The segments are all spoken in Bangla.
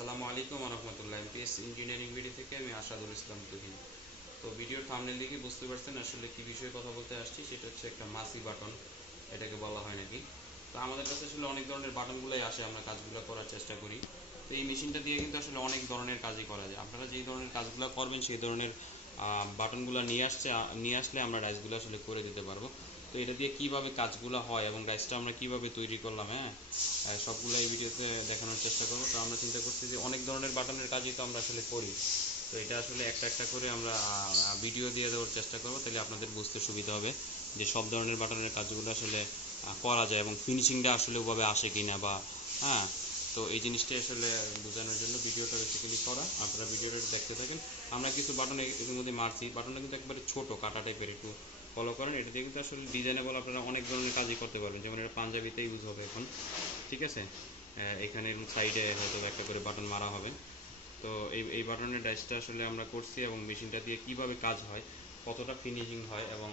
আসসালামু আলাইকুম ওয়া রাহমাতুল্লাহি। এমপিএস ইঞ্জিনিয়ারিং ভিডিও থেকে আমি আশাদুল ইসলাম তুহিন। তো ভিডিওর থাম্বনেল দেখে বুঝতে পারছেন আসলে কি বিষয়ে কথা বলতে আসছি, সেটা হচ্ছে একটা মাসি বাটন, এটাকে বলা হয় নাকি। তো আমাদের কাছে আসলে অনেক ধরনের বাটনগুলোই আসে, আমরা কাজগুলো করার চেষ্টা করি। তো এই মেশিনটা দিয়ে কিন্তু আসলে অনেক ধরনের কাজই করা যায়। আপনারা যেই ধরনের কাজগুলো করবেন সেই ধরনের বাটনগুলো নিয়ে আসলে আমরা ডাইসগুলো আসলে করে দিতে পারবো। তো এটা দিয়ে কিভাবে কাজগুলো হয় এবং ডাইসটা আমরা কিভাবে তৈরি করলাম, হ্যাঁ, সবগুলো এই ভিডিওতে দেখানোর চেষ্টা করবো। তো আমরা চিন্তা করছি যে অনেক ধরনের বাটনের কাজই তো আমরা আসলে করি, তো এটা আসলে একটা একটা করে আমরা ভিডিও দিয়ে দেওয়ার চেষ্টা করবো, তাহলে আপনাদের বুঝতে সুবিধা হবে যে সব ধরনের বাটনের কাজগুলো আসলে করা যায় এবং ফিনিশিংটা আসলে ওভাবে আসে কিনা বা হ্যাঁ। তো এই জিনিসটা আসলে বোঝানোর জন্য ভিডিওটা বেসিক্যালি করা, আপনারা ভিডিওটা দেখতে থাকেন। আমরা কিছু বাটন এর মধ্যে মারছি, বাটনটা কিন্তু একবারে ছোটো কাটা টাইপের, একটু ফলো করেন। এটা দিয়ে কিন্তু আসলে ডিজাইনেবল আপনারা অনেক ধরনের কাজই করতে পারবেন, যেমন এটা পাঞ্জাবিতে ইউজ হবে এখন, ঠিক আছে। এখানে সাইডে হয়তো একটা করে বাটন মারা হবে। তো এই বাটনের ডাইসটা আসলে আমরা করছি এবং মেশিনটা দিয়ে কিভাবে কাজ হয়, কতটা ফিনিশিং হয়, এবং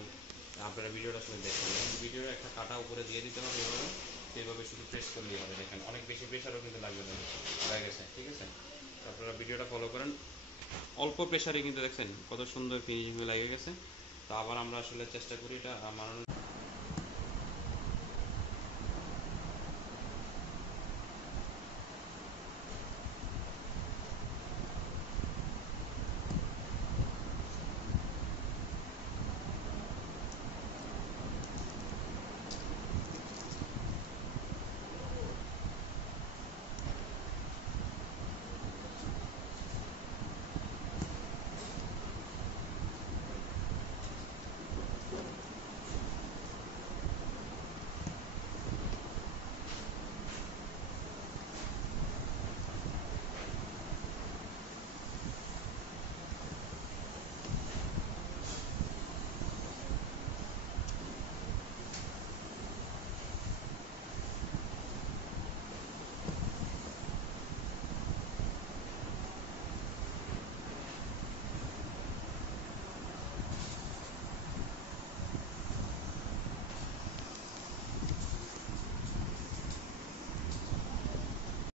আপনারা ভিডিওটা আসলে দেখবেন। ভিডিওর একটা কাটা উপরে দিয়ে দিতে হবে এভাবে, সেইভাবে শুধু প্রেস করলেই হবে। দেখেন অনেক বেশি প্রেশারও কিন্তু লাগবে না, হয়ে গেছে, ঠিক আছে। তো আপনারা ভিডিওটা ফলো করেন, অল্প প্রেশারে কিন্তু দেখছেন কত সুন্দর ফিনিশিং লাগে গেছে। তো আবার আমরা আসলে চেষ্টা করি এটা মানানোর